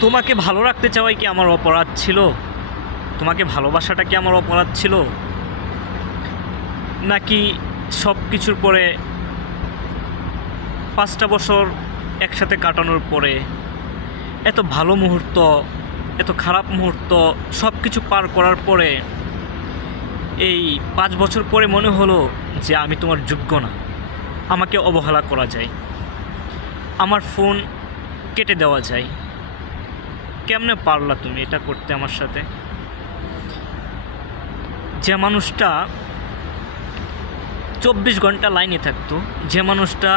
তোমাকে ভালো রাখতে চাওয়াই কি আমার অপরাধ ছিল? তোমাকে ভালোবাসাটা কি আমার অপরাধ ছিল? নাকি সব কিছুর পরে পাঁচটা বছর একসাথে কাটানোর পরে এত ভালো মুহূর্ত, এত খারাপ মুহূর্ত সব কিছু পার করার পরে এই পাঁচ বছর পরে মনে হলো যে আমি তোমার যোগ্য না। আমাকে অবহেলা করা যায়। আমার ফোন কেটে দেওয়া যায়। কেমনে পারলা তুমি এটা করতে আমার সাথে? যে মানুষটা চব্বিশ ঘণ্টা লাইনে থাকতো, যে মানুষটা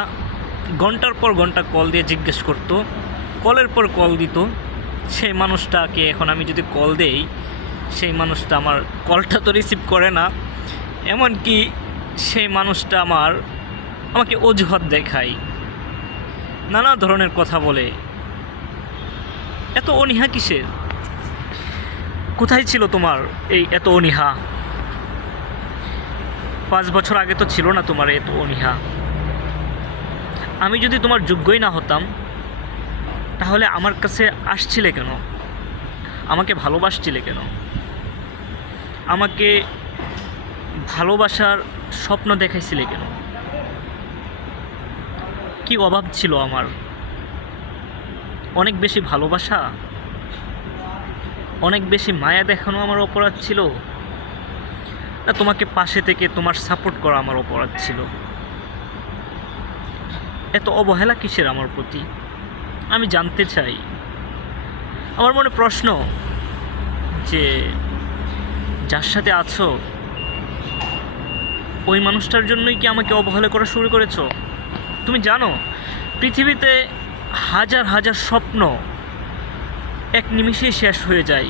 ঘণ্টার পর ঘণ্টা কল দিয়ে জিজ্ঞেস করতো, কলের পর কল দিত, সেই মানুষটাকে এখন আমি যদি কল দেই, সেই মানুষটা আমার কলটা তো রিসিভ করে না। এমনকি সেই মানুষটা আমার আমাকে অজুহাত দেখায়, নানা ধরনের কথা বলে। এত অনীহা কিসের? কোথায় ছিল তোমার এই এত অনীহা? পাঁচ বছর আগে তো ছিল না তোমার এত অনীহা। আমি যদি তোমার যোগ্যই না হতাম, তাহলে আমার কাছে আসছিলে কেন? আমাকে ভালোবাসছিলে কেন? আমাকে ভালোবাসার স্বপ্ন দেখাইছিলে কেন? কি অভাব ছিল আমার? অনেক বেশি ভালোবাসা, অনেক বেশি মায়া দেখানো আমার অপরাধ ছিল। না তোমাকে পাশে থেকে তোমার সাপোর্ট করা আমার অপরাধ ছিল। এত অবহেলা কিসের আমার প্রতি? আমি জানতে চাই। আমার মনে প্রশ্ন যে, যার সাথে আছো, ওই মানুষটার জন্যই কি আমাকে অবহেলা করা শুরু করেছ? তুমি জানো, পৃথিবীতে হাজার হাজার স্বপ্ন এক নিমিষেই শেষ হয়ে যায়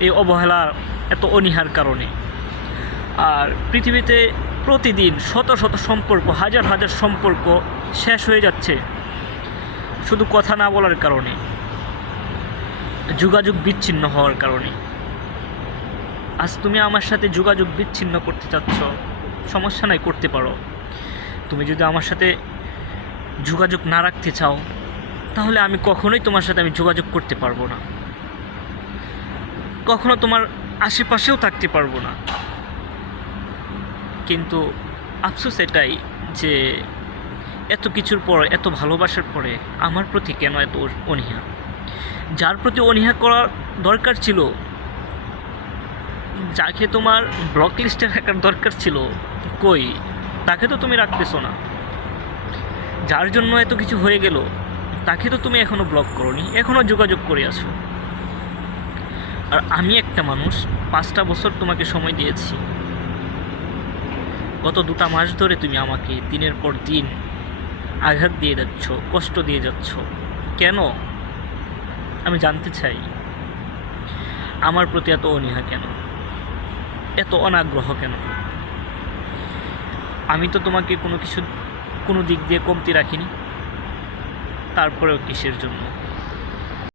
এই অবহেলার এত অনীহার কারণে। আর পৃথিবীতে প্রতিদিন শত শত সম্পর্ক, হাজার হাজার সম্পর্ক শেষ হয়ে যাচ্ছে শুধু কথা না বলার কারণে, যোগাযোগ বিচ্ছিন্ন হওয়ার কারণে। আজ তুমি আমার সাথে যোগাযোগ বিচ্ছিন্ন করতে চাচ্ছ, সমস্যা নাই, করতে পারো। তুমি যদি আমার সাথে যোগাযোগ না রাখতে চাও তাহলে আমি কখনোই তোমার সাথে আমি যোগাযোগ করতে পারব না। কখনো তোমার আশেপাশেও থাকতে পারব না। কিন্তু আফসোস এটাই যে এত কিছুর পর, এত ভালোবাসার পরে আমার প্রতি কেন এত অনীহা? যার প্রতি অনীহা করার দরকার ছিল, যাকে তোমার ব্লক লিস্টে রাখার দরকার ছিল, কই? তাকে তো তুমি রাখতেছো না। যার জন্য এত কিছু হয়ে গেল তাকে তো তুমি এখনও ব্লক করনি এখনও যোগাযোগ করে আছো। আর আমি একটা মানুষ, পাঁচটা বছর তোমাকে সময় দিয়েছি। গত দুটা মাস ধরে তুমি আমাকে দিনের পর দিন আঘাত দিয়ে যাচ্ছ, কষ্ট দিয়ে যাচ্ছ। কেন? আমি জানতে চাই। আমার প্রতি এত অনীহা কেন? এত অনাগ্রহ কেন? আমি তো তোমাকে কোনো কিছু, কোনো দিক দিয়ে কমতি রাখিনি। তারপরেও কিসের জন্য?